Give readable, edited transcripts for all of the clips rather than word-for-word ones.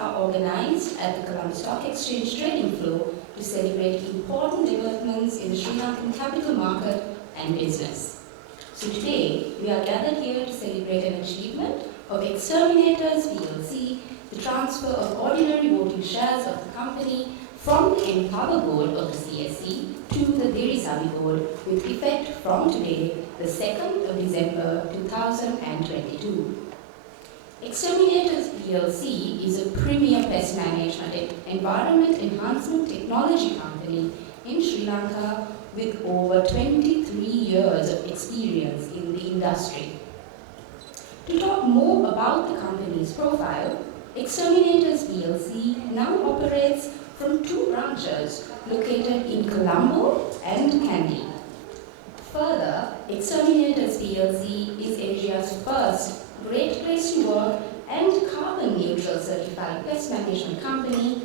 are organized at the Colombo Stock Exchange trading floor to celebrate important developments in the Sri Lankan capital market and business. So today, we are gathered here to celebrate an achievement of Exterminators PLC, the transfer of ordinary voting shares of the company from the Empower Board of the CSE to the Diri Savi Board with effect from today, the 2nd of December 2022. Exterminators PLC is a premier pest management and environment enhancement technology company in Sri Lanka with over 23 years of experience in the industry. To talk more about the company's profile, Exterminators PLC now operates from 2 branches located in Colombo and Kandy. Further, Exterminators PLC is Asia's first Great Place to Work and carbon neutral certified pest management company.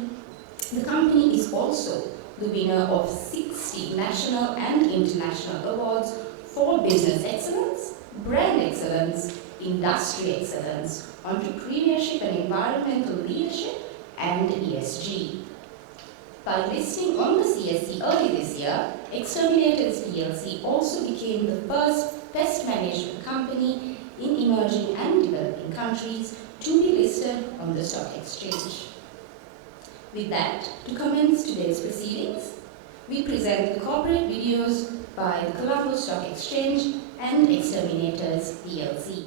The company is also the winner of 60 national and international awards for business excellence, brand excellence, industry excellence, entrepreneurship and environmental leadership, and ESG. By listing on the CSE early this year, Exterminators PLC also became the first pest management company in emerging and developing countries to be listed on the stock exchange. With that, to commence today's proceedings, we present the corporate videos by the Colombo Stock Exchange and Exterminators PLC.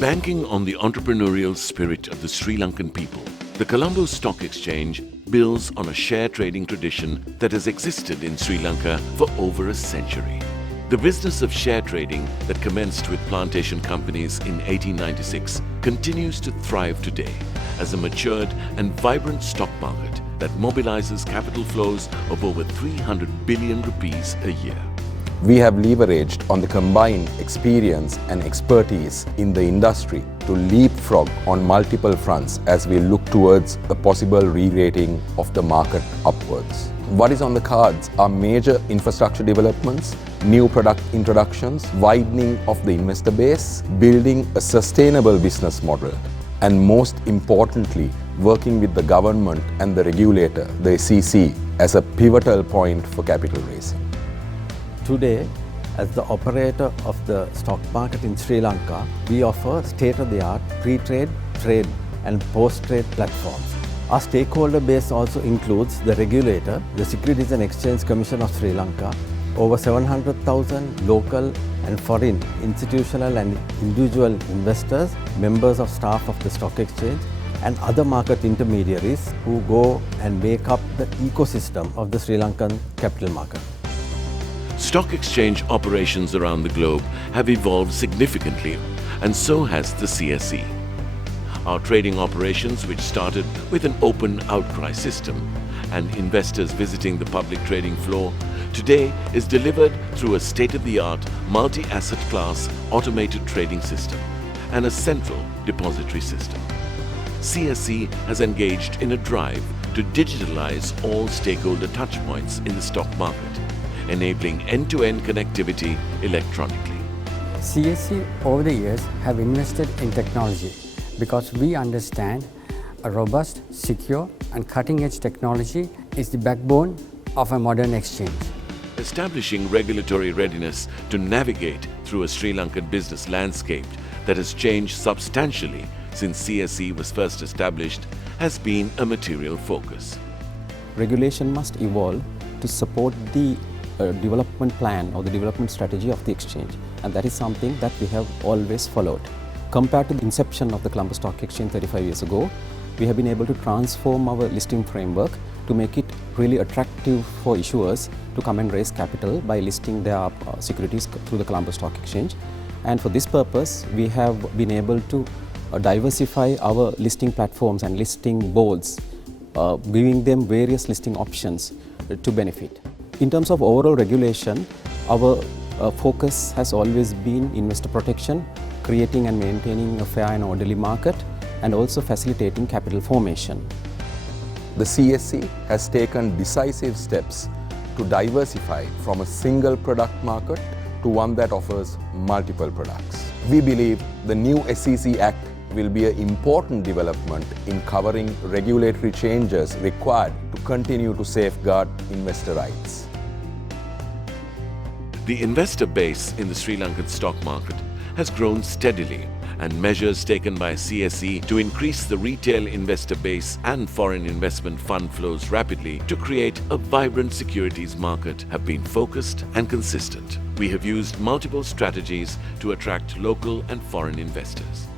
Banking on the entrepreneurial spirit of the Sri Lankan people, the Colombo Stock Exchange builds on a share trading tradition that has existed in Sri Lanka for over a century. The business of share trading that commenced with plantation companies in 1896 continues to thrive today as a matured and vibrant stock market that mobilizes capital flows of over 300 billion rupees a year. We have leveraged on the combined experience and expertise in the industry to leapfrog on multiple fronts as we look towards a possible re-rating of the market upwards. What is on the cards are major infrastructure developments, new product introductions, widening of the investor base, building a sustainable business model, and most importantly, working with the government and the regulator, the SEC, as a pivotal point for capital raising. Today, as the operator of the stock market in Sri Lanka, we offer state-of-the-art pre-trade, trade and post-trade platforms. Our stakeholder base also includes the regulator, the Securities and Exchange Commission of Sri Lanka, over 700,000 local and foreign institutional and individual investors, members of staff of the stock exchange, and other market intermediaries who go and make up the ecosystem of the Sri Lankan capital market. Stock exchange operations around the globe have evolved significantly, and so has the CSE. Our trading operations, which started with an open outcry system and investors visiting the public trading floor, today is delivered through a state-of-the-art multi-asset class automated trading system and a central depository system. CSE has engaged in a drive to digitalize all stakeholder touchpoints in the stock market, enabling end-to-end connectivity electronically. CSE over the years have invested in technology because we understand a robust, secure and cutting-edge technology is the backbone of a modern exchange. Establishing regulatory readiness to navigate through a Sri Lankan business landscape that has changed substantially since CSE was first established has been a material focus. Regulation must evolve to support the development plan or the development strategy of the exchange, and that is something that we have always followed. Compared to the inception of the Colombo Stock Exchange 35 years ago, we have been able to transform our listing framework to make it really attractive for issuers to come and raise capital by listing their securities through the Colombo Stock Exchange. And for this purpose, we have been able to diversify our listing platforms and listing boards, giving them various listing options to benefit. In terms of overall regulation, our focus has always been investor protection, creating and maintaining a fair and orderly market, and also facilitating capital formation. The CSE has taken decisive steps to diversify from a single product market to one that offers multiple products. We believe the new SEC Act will be an important development in covering regulatory changes required to continue to safeguard investor rights. The investor base in the Sri Lankan stock market has grown steadily, and measures taken by CSE to increase the retail investor base and foreign investment fund flows rapidly to create a vibrant securities market have been focused and consistent. We have used multiple strategies to attract local and foreign investors.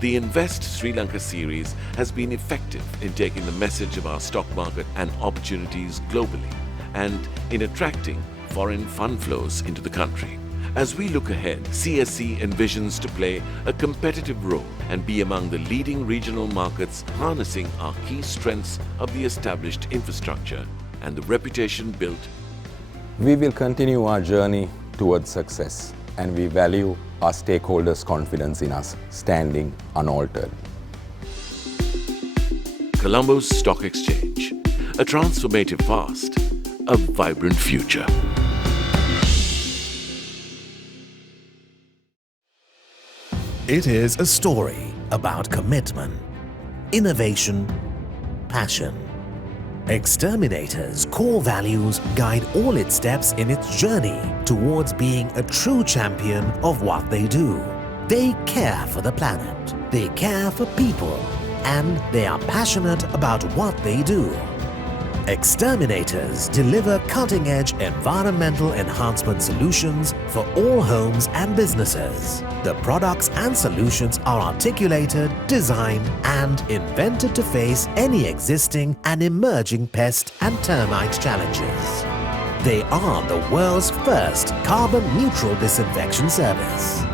The Invest Sri Lanka series has been effective in taking the message of our stock market and opportunities globally, and in attracting foreign fund flows into the country. As we look ahead, CSE envisions to play a competitive role and be among the leading regional markets, harnessing our key strengths of the established infrastructure and the reputation built. We will continue our journey towards success, and we value our stakeholders' confidence in us standing unaltered. Colombo Stock Exchange, a transformative past, a vibrant future. It is a story about commitment, innovation, passion. Exterminators' core values guide all its steps in its journey towards being a true champion of what they do. They care for the planet, they care for people, and they are passionate about what they do. Exterminators deliver cutting-edge environmental enhancement solutions for all homes and businesses. The products and solutions are articulated, designed, and invented to face any existing and emerging pest and termite challenges. They are the world's first carbon-neutral disinfection service.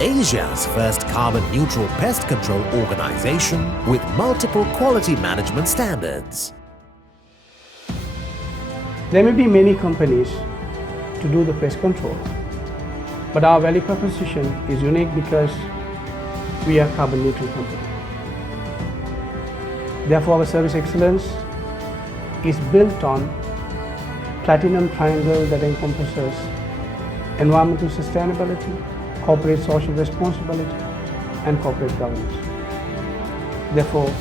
Asia's first carbon-neutral pest control organization with multiple quality management standards. There may be many companies to do the pest control, but our value proposition is unique because we are carbon neutral company. Therefore, our service excellence is built on platinum triangle that encompasses environmental sustainability, corporate social responsibility, and corporate governance. Therefore,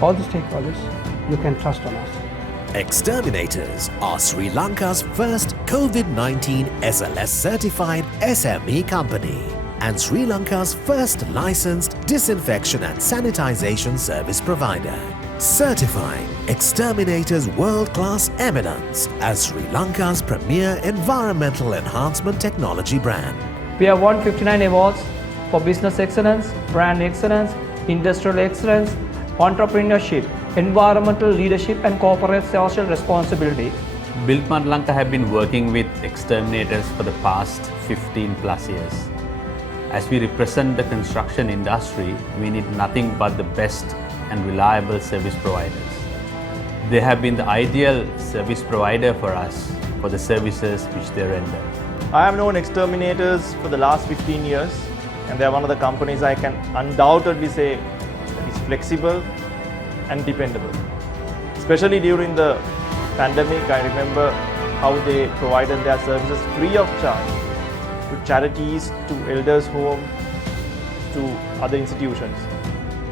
all the stakeholders, you can trust on us. Exterminators are Sri Lanka's first COVID-19 SLS certified SME company and Sri Lanka's first licensed disinfection and sanitization service provider, certifying Exterminators' world-class eminence as Sri Lanka's premier environmental enhancement technology brand. We have won 59 awards for business excellence, brand excellence, industrial excellence, entrepreneurship, environmental leadership, and corporate social responsibility. Buildmart Lanka have been working with Exterminators for the past 15 plus years. As we represent the construction industry, we need nothing but the best and reliable service providers. They have been the ideal service provider for us for the services which they render. I have known Exterminators for the last 15 years, and they are one of the companies I can undoubtedly say that is flexible and dependable. Especially during the pandemic, I remember how they provided their services free of charge to charities, to elders' homes, to other institutions.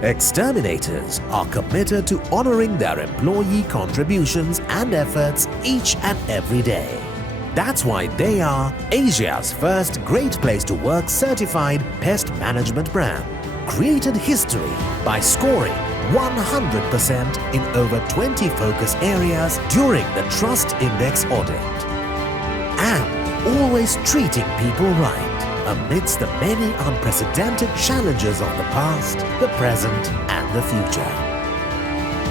Exterminators are committed to honoring their employee contributions and efforts each and every day. That's why they are Asia's first Great Place to Work certified pest management brand. Created history by scoring 100% in over 20 focus areas during the Trust Index audit. And always treating people right amidst the many unprecedented challenges of the past, the present, and the future.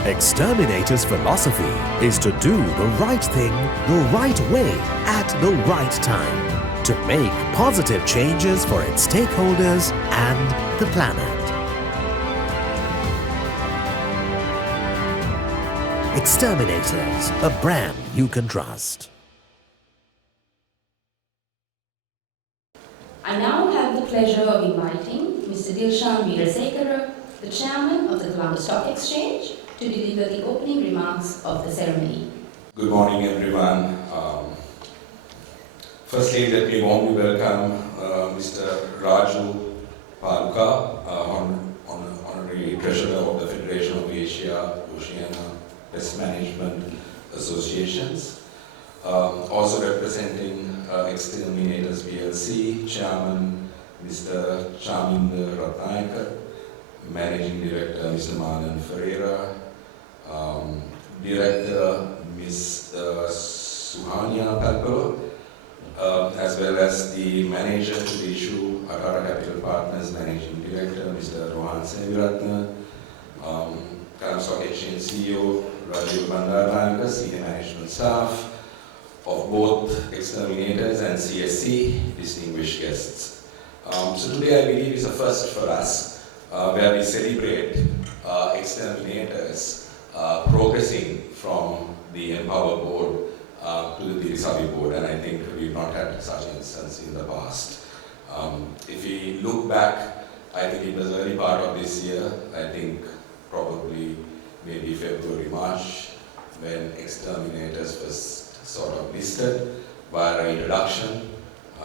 Exterminators' philosophy is to do the right thing the right way at the right time to make positive changes for its stakeholders and the planet. Exterminators, a brand you can trust. I now have the pleasure of inviting Mr. Diri Savi Board, the Chairman of the Colombo Stock Exchange, to deliver the opening remarks of the ceremony. Good morning, everyone. Firstly, let me warmly welcome Mr. Raju Paluka, Honorary Treasurer of the Federation of Asia Oceania Pest Management Associations. Also representing Exterminators PLC, Chairman Mr. Chaminda Ratnayakar, Managing Director Mr. Manan Ferreira, Director Ms. Suhania Palpolo, as well as the Manager to the issue, Atara Capital Partners Managing Director Mr. Rohan Seviratna, Colombo Stock Exchange CEO Rajiv Bandaranaika, Senior Management Staff of both Exterminators and CSC, distinguished guests. So today I believe is a first for us, where we celebrate Exterminators progressing from the Empower Board to the Diri Savi Board, and I think we've not had such an instance in the past. If we look back, I think it was early part of this year, I think probably maybe February, March, when Exterminators first sort of listed by our introduction.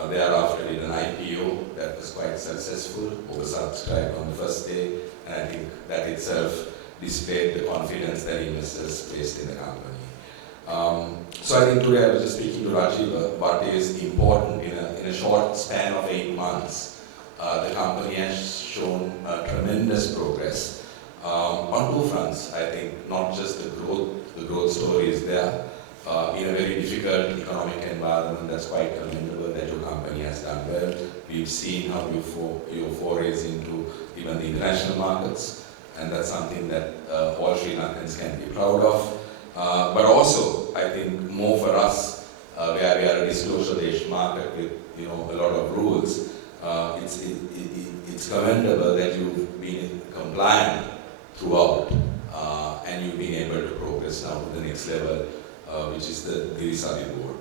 Thereafter did an IPO that was quite successful, oversubscribed on the first day, and I think that itself displayed the confidence that investors placed in the company. So I think today I was just speaking to Rajiv, what is important in a short span of 8 months. The company has shown tremendous progress on two fronts. I think not just the growth story is there. In a very difficult economic environment, that's quite commendable that your company has done well. We've seen how your forays into even the international markets, and that's something that all Sri Lankans can be proud of. But also, I think more for us, where we are a disclosure-based market with a lot of rules, it's commendable that you've been compliant throughout, and you've been able to progress now to the next level, which is the Diri Savi Board.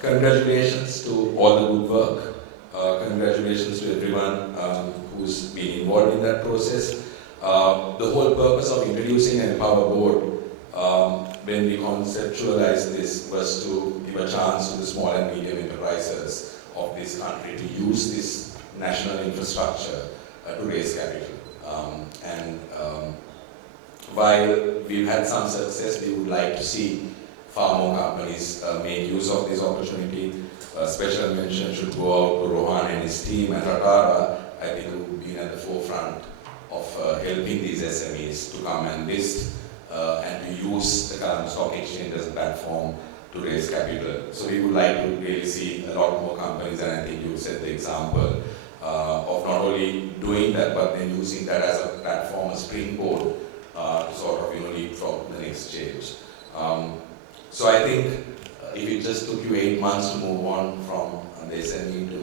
Congratulations to all the good work. Congratulations to everyone who's been involved in that process. The whole purpose of introducing an Empower Board, when we conceptualized this, was to give a chance to the small and medium enterprises of this country to use this national infrastructure to raise capital. While we've had some success, we would like to see far more companies make use of this opportunity. Special mention should go out to Rohan and his team at Atara, I think, who've been at the forefront of helping these SMEs to come and list and to use the Colombo Stock Exchange as a platform to raise capital. So we would like to really see a lot more companies, and I think you set the example of not only doing that, but then using that as a platform, a springboard to sort of leapfrog the next stage. So I think if it just took you 8 months to move on from the SME to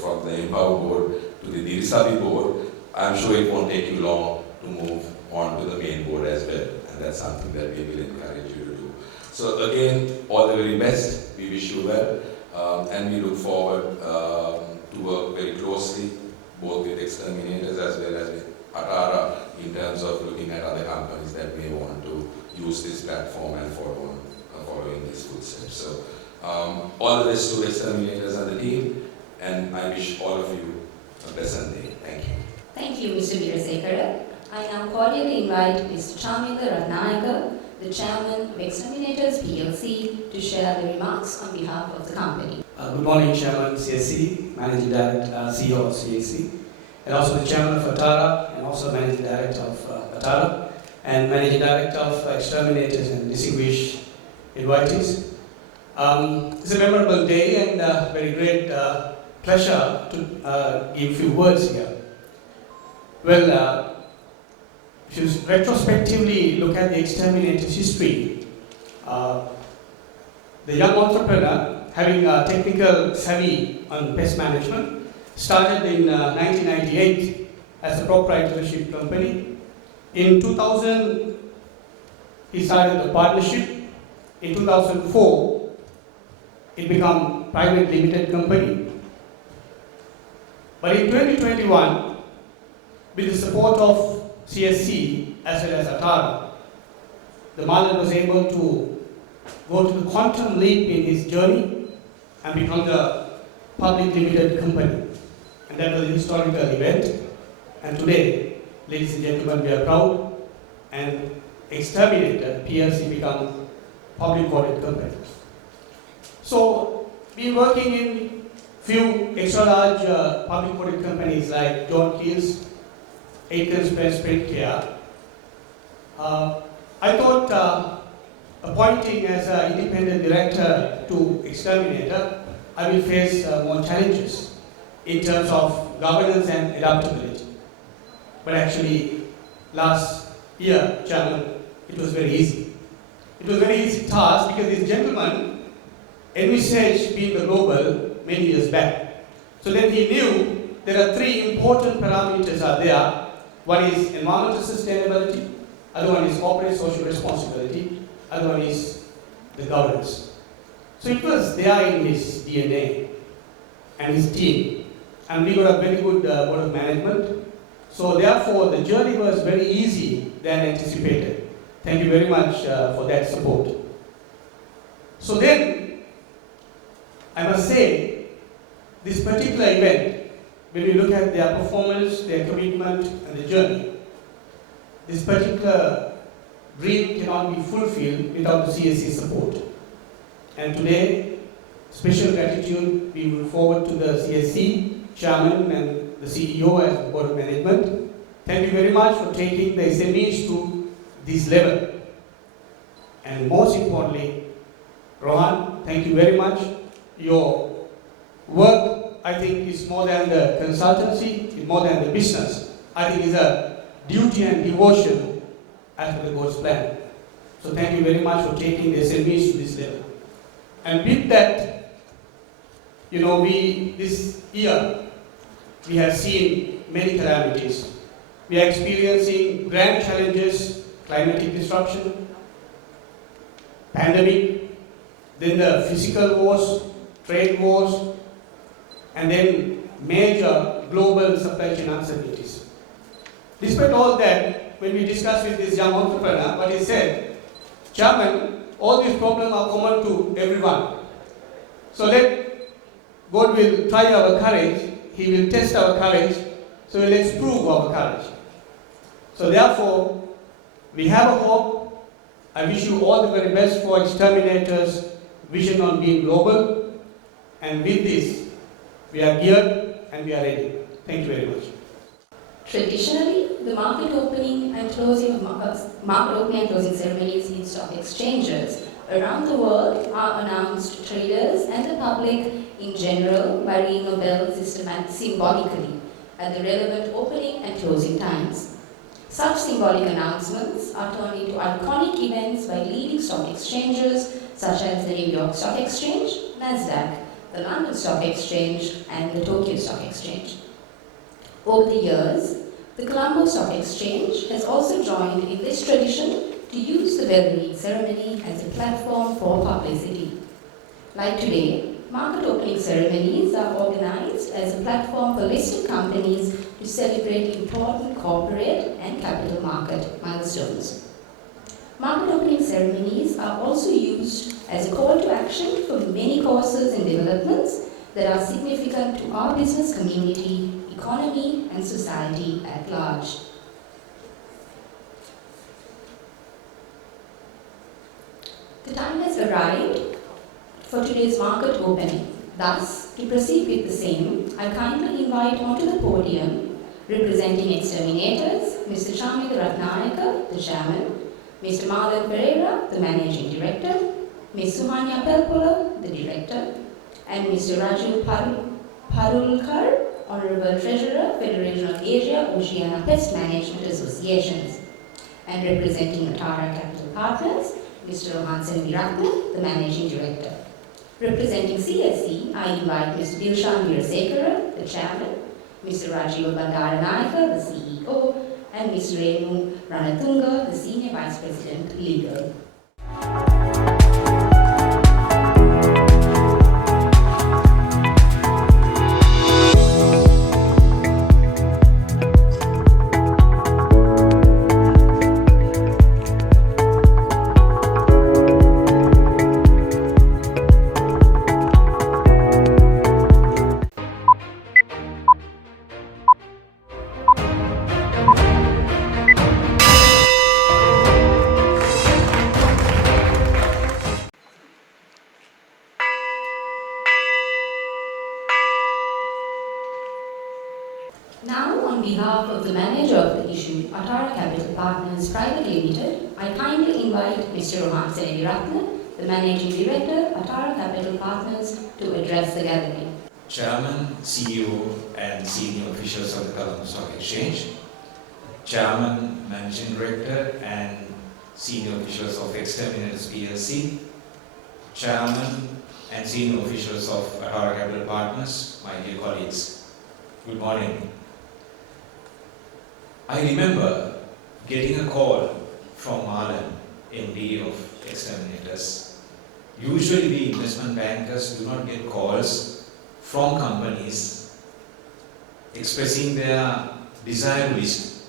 from the Empower Board to the Diri Savi Board, I'm sure it won't take you long to move on to the main board as well, and that's something that we will encourage you to do. So again, all the very best. We wish you well, and we look forward to work very closely both with Exterminators as well as with Atara in terms of looking at other companies that may want to use this platform and following these footsteps. So all the best to Exterminators and the team, and I wish all of you a pleasant day. Thank you. Thank you, Mr. Veerasekara. I now cordially invite Mr. Chaminda Ratnayakar, the Chairman of Exterminators PLC, to share the remarks on behalf of the company. Good morning, Chairman CSC, Managing Director, CEO of CSC, and also the Chairman of Atara, and also Managing Director of Atara, and Managing Director of Exterminators and distinguished invitees. It's a memorable day and a very great pleasure to give a few words here. Well, if you retrospectively look at the Exterminators history, the young entrepreneur, having a technical savvy on pest management, started in 1998 as a proprietorship company. In 2000, he started the partnership. In 2004, it became private limited company. But in 2021, with the support of CSC as well as Atara, the Marlon was able to go to the quantum leap in his journey and become the public limited company. And that was a historical event. And today, ladies and gentlemen, we are proud, and Exterminator PLC become public quoted company. So, we're working in few extra large public quoted companies like John Keel's, Aikens Press Print Care. I thought appointing as an independent director to Exterminator, I will face more challenges in terms of governance and adaptability. But actually, last year, Chairman, it was very easy. It was a very easy task because this gentleman envisaged being the global many years back. So then he knew there are three important parameters are there. One is environmental sustainability, other one is corporate social responsibility, other one is the governance. So it was there in his DNA and his team. And we got a very good board of management. So therefore, the journey was very easy than anticipated. Thank you very much for that support. So then, I must say, this particular event, when we look at their performance, their commitment, and the journey, this particular dream cannot be fulfilled without the CSC support. And today, special gratitude we will forward to the CSC Chairman and the CEO as the Board of Management. Thank you very much for taking the SMEs to this level. And most importantly, Rohan, thank you very much. Your work, I think, is more than the consultancy, it's more than the business. I think it's a duty and devotion as per the God's plan. So thank you very much for taking the SMEs to this level. And with that, you know, this year, we have seen many calamities. We are experiencing grand challenges, climatic disruption, pandemic, then the physical wars, trade wars, and then major global supply chain uncertainties. Despite all that, when we discussed with this young entrepreneur, what he said, Chairman, all these problems are common to everyone. So God will try our courage, He will test our courage, so He will prove our courage. So therefore, we have a hope. I wish you all the very best for Exterminators' vision on being global. And with this, we are geared and we are ready. Thank you very much. Traditionally, the market opening and closing ceremonies in stock exchanges around the world are announced to traders and the public in general by ringing a bell symbolically at the relevant opening and closing times. Such symbolic announcements are turned into iconic events by leading stock exchanges such as the New York Stock Exchange, Nasdaq, the London Stock Exchange, and the Tokyo Stock Exchange. Over the years, the Colombo Stock Exchange has also joined in this tradition to use the bell ringing ceremony as a platform for publicity. Like today, market opening ceremonies are organized as a platform for listed companies to celebrate important corporate and capital market milestones. Market opening ceremonies are also used as a call to action for many causes and developments that are significant to our business community, economy, and society at large. The time has arrived for today's market opening. Thus, to proceed with the same, I kindly invite onto the podium, representing Exterminators, Mr. Shamil Ratnayaka, the Chairman, Mr. Marlon Pereira, the Managing Director, Ms. Suhanya Pelpola, the Director, and Mr. Raju Parulkar, Honorable Treasurer, Federation of Asia Oceania Pest Management Associations, and representing Atara Capital Partners, Mr. Rohan Senviratne, the Managing Director. Representing CSC, I invite Mr. Dilshan Veerasekara, the Chairman, Mr. Rajiv Bandaranayaka, the CEO, and Ms. Renu Ranatunga, the Senior Vice President, Legal. behalf of the manager of the issue, Atara Capital Partners Private Limited, I kindly invite Mr. Rohan Seneviratne, the Managing Director, Atara Capital Partners, to address the gathering. Chairman, CEO and senior officials of the Colombo Stock Exchange, Chairman, Managing Director and senior officials of Exterminators PLC, Chairman and senior officials of Atara Capital Partners, my dear colleagues, good morning. I remember getting a call from Marlon, MD of Exterminators. Usually we investment bankers do not get calls from companies expressing their desire list.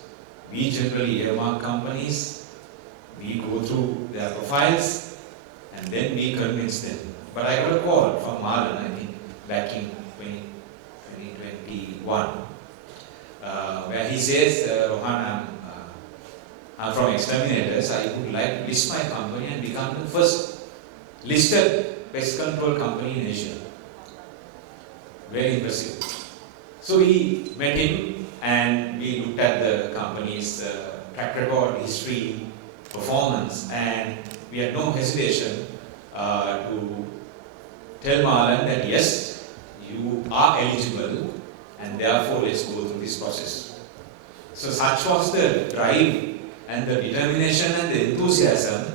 We generally earmark companies, we go through their profiles and then we convince them. But I got a call from Marlon, I think back in 2021, where he says, Rohan, I'm from Exterminators, I would like to list my company and become the first listed pest control company in Asia. Very impressive. So we met him and we looked at the company's track record, history, performance, and we had no hesitation to tell Marlon that yes, you are eligible and therefore let's go through this process. So such was the drive and the determination and the enthusiasm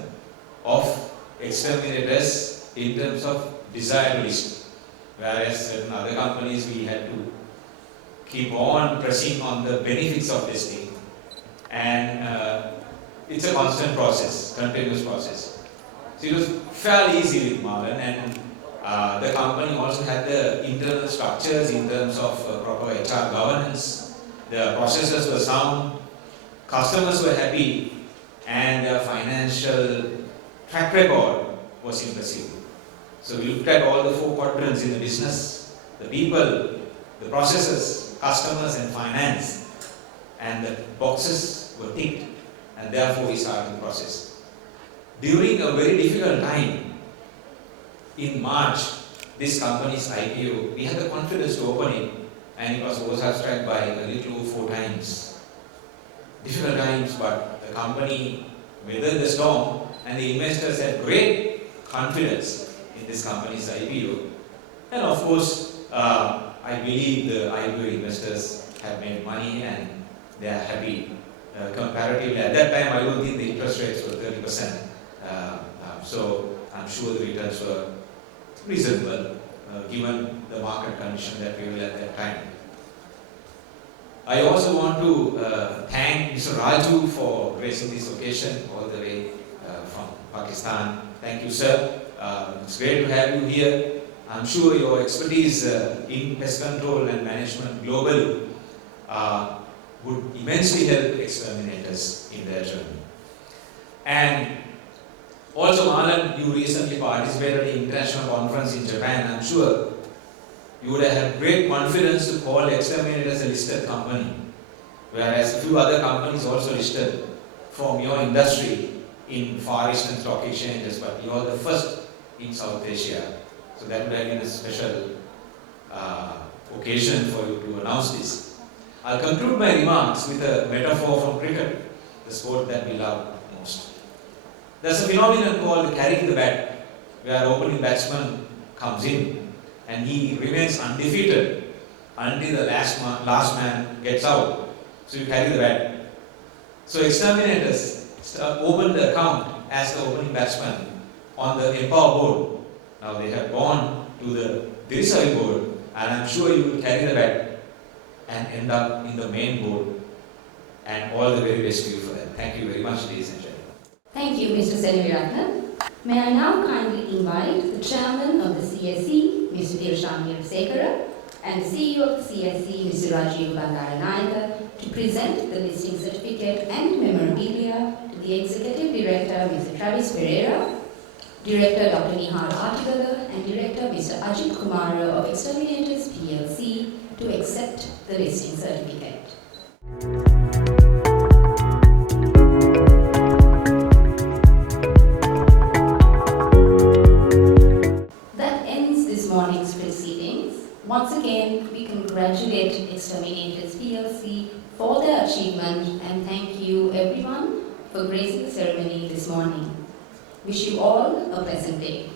of Exterminators in terms of desire list. Whereas certain other companies we had to keep on pressing on the benefits of listing, and it's a constant process, continuous process. So it was fairly easy with Marlon, and the company also had the internal structures in terms of proper HR governance. The processes were sound, customers were happy, and their financial track record was impressive. So we looked at all the 4 quadrants in the business, the people, the processes, customers and finance, and the boxes were ticked, and therefore we started the process. During a very difficult time, in March, this company's IPO, we had the confidence to open it, and it was oversubscribed by a little over 4 times. Difficult times, but the company weathered the storm, and the investors had great confidence in this company's IPO. And of course, I believe the IPO investors have made money and they are happy. Comparatively, at that time, I don't think the interest rates were 30%. So I'm sure the returns were reasonable given the market condition that we were at that time. I also want to thank Mr. Raju for gracing this occasion all the way from Pakistan. Thank you, sir. It's great to have you here. I'm sure your expertise in pest control and management globally would immensely help Exterminators in their journey. And also, Marlon, you recently participated in an international conference in Japan. I'm sure you would have had great confidence to call Exterminators a listed company, whereas a few other companies also listed from your industry in Far Eastern stock exchanges, but you are the first in South Asia. So that would have been a special occasion for you to announce this. I'll conclude my remarks with a metaphor from cricket, the sport that we love most. There's a phenomenon called carrying the bat, where opening batsman comes in and he remains undefeated until the last man gets out. So you carry the bat. So Exterminators opened the account as the opening batsman on the Empower board. Now they have gone to the Diri Savi Board, and I'm sure you will carry the bat and end up in the main board, and all the very best to you for that. Thank you very much, ladies and gentlemen. Thank you, Mr. Seneviratne. May I now kindly invite the Chairman of the CSE, Mr. Diri Savi Board, and the CEO of the CSE, Mr. Rajiv Bandaranayake, to present the listing certificate and memorabilia to the Executive Director, Mr. Travis Pereira, Director Dr. Nihal Artigala, and Director Mr. Ajit Kumar of Exterminators PLC to accept the listing certificate. That ends this morning's proceedings. Once again, we congratulate Exterminators PLC for for gracing the ceremony this morning. Wish you all a pleasant day.